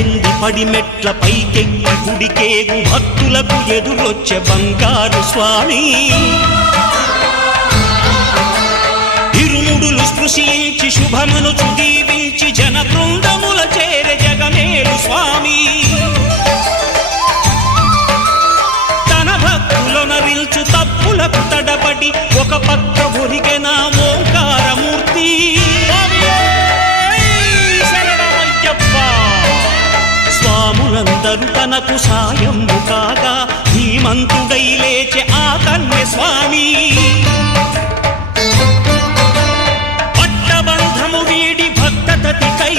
పల్లెంది పడిమెట్ల పైకెక్కి గుడికేగు భక్తులకు ఎదురొచ్చే బంగారు స్వామి ఇరుముడులు స్పృశించి శుభమనుచు దీవించి జన బృందముల చేరే జగమేలు స్వామి తన భక్తులొనరిల్చు తప్పులకు తడబడి ఒక పక్క ఒరిగెన ఓంకారమూర్తి స్వాములందరూ తనకు సాయము కాగా ధీమంతుడై లేచే ఆ కన్య స్వామి పట్టబంధము వీడి భక్తతతికై